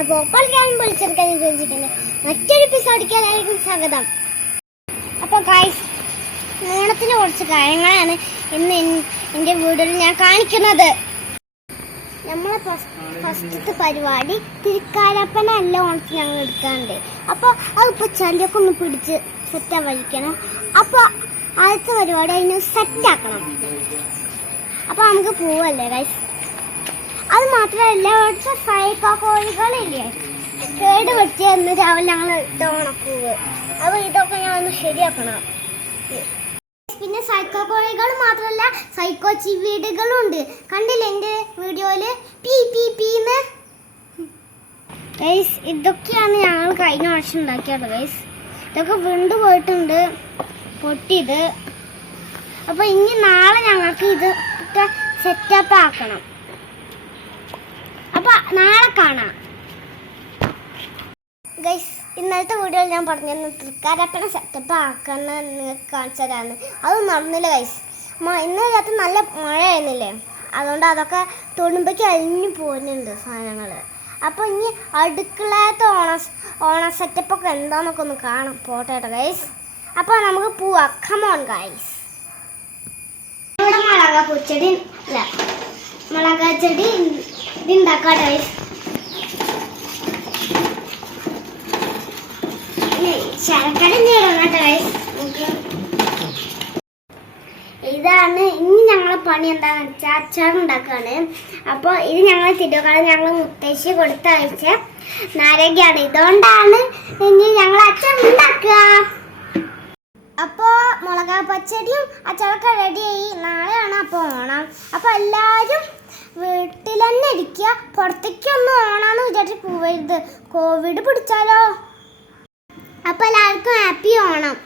അപ്പോൾ പലരും വിളിച്ചെടുക്കാൻ വിചാരിച്ചിട്ടുണ്ട്. മറ്റൊരു എപ്പിസോഡിലേക്കും സ്വാഗതം. അപ്പോൾ ഗൈസ്, ഓണത്തിന് കുറച്ച് കാര്യങ്ങളാണ് ഇന്ന് എൻ്റെ വീഡിയോയിൽ ഞാൻ കാണിക്കുന്നത്. നമ്മളെ ഫസ്റ്റത്തെ പരിപാടി തിരുക്കാലപ്പന അല്ല ഓണത്തിന് ഞങ്ങൾ എടുക്കാറുണ്ട്. അപ്പോൾ അതിപ്പോൾ ചളിയൊക്കെ ഒന്ന് പിടിച്ച് സെറ്റാൻ വഹിക്കണം. അപ്പോൾ ആദ്യത്തെ പരിപാടി അതിന് സെറ്റാക്കണം. അപ്പോൾ നമുക്ക് പോവല്ലേ ഗൈസ്. അത് മാത്രമല്ല, ഇവിടുത്തെ സൈക്കോ കോഴികളില്ലേ, കേട് വെച്ച് രാവിലെ ഞങ്ങൾ ഉണക്കൂവ്. അപ്പോൾ ഇതൊക്കെ ഞാൻ ഒന്ന് ശരിയാക്കണം. പിന്നെ സൈക്കോ കോഴികൾ മാത്രമല്ല, സൈക്കോ ചിവീടുകളും ഉണ്ട്. കണ്ടില്ല എൻ്റെ വീഡിയോയില് പി പി പീന്ന്. ഗൈസ്, ഇതൊക്കെയാണ് ഞങ്ങൾ കഴിഞ്ഞ വർഷം ഉണ്ടാക്കിയത് ഗൈസ്. ഇതൊക്കെ വീണ്ടു പോയിട്ടുണ്ട്, പൊട്ടിയത്. അപ്പോൾ ഇനി നാളെ ഞങ്ങൾക്ക് ഇത് സെറ്റപ്പ് ആക്കണം. അപ്പൊ നാളെ കാണാം ഗൈസ്. ഇന്നലത്തെ വീഡിയോയിൽ ഞാൻ പറഞ്ഞിരുന്നു തൃക്കാരപ്പന സെറ്റപ്പ് ആക്കുന്ന നിങ്ങൾക്ക് കാണിച്ചു തരാമെന്ന്. അത് നടന്നില്ല ഗൈസ്. ഇന്നലെ രാത്രി നല്ല മഴയായിരുന്നില്ലേ, അതുകൊണ്ട് അതൊക്കെ തൊടുമ്പയ്ക്ക് അലിഞ്ഞു പോകുന്നുണ്ട് സാധനങ്ങൾ. അപ്പോൾ ഇനി അടുക്കളത്തെ ഓണ സെറ്റപ്പൊക്കെ എന്താണെന്നൊക്കെ ഒന്ന് കാണാം. പോട്ടെ ഗൈസ്. അപ്പോൾ നമുക്ക് പോവാം. Come on guys. ഇവിടെ മുളക് ചെടി ഇതുണ്ടാക്കാം ഗൈസ്. ശർക്കര ഇതാണ് ഇനി ഞങ്ങളെ പണി. എന്താണെന്ന് വെച്ചാൽ അച്ചാർ ഉണ്ടാക്കാണ്. അപ്പോൾ ഇത് ഞങ്ങൾ തിരുവക്കാട് ഞങ്ങൾ മുത്തശ്ശി കൊടുത്തയച്ച നാരകയാണ്. ഇതുകൊണ്ടാണ് ഇനി ഞങ്ങൾ അച്ചാർ ഉണ്ടാക്കുക. അപ്പോൾ മുളക് പച്ചടിയും അച്ചാറൊക്കെ റെഡിയായി. നാളെയാണ് അപ്പോൾ ഓണം. അപ്പോൾ എല്ലാവരും വീട്ടിൽ തന്നെ ഇരിക്കുക, പുറത്തേക്കൊന്നും ഓണാന്ന് വിചാരിച്ച് പോവരുത്. കോവിഡ് പിടിച്ചാലോ. അപ്പോൾ എല്ലാവർക്കും ഹാപ്പി ഓണം.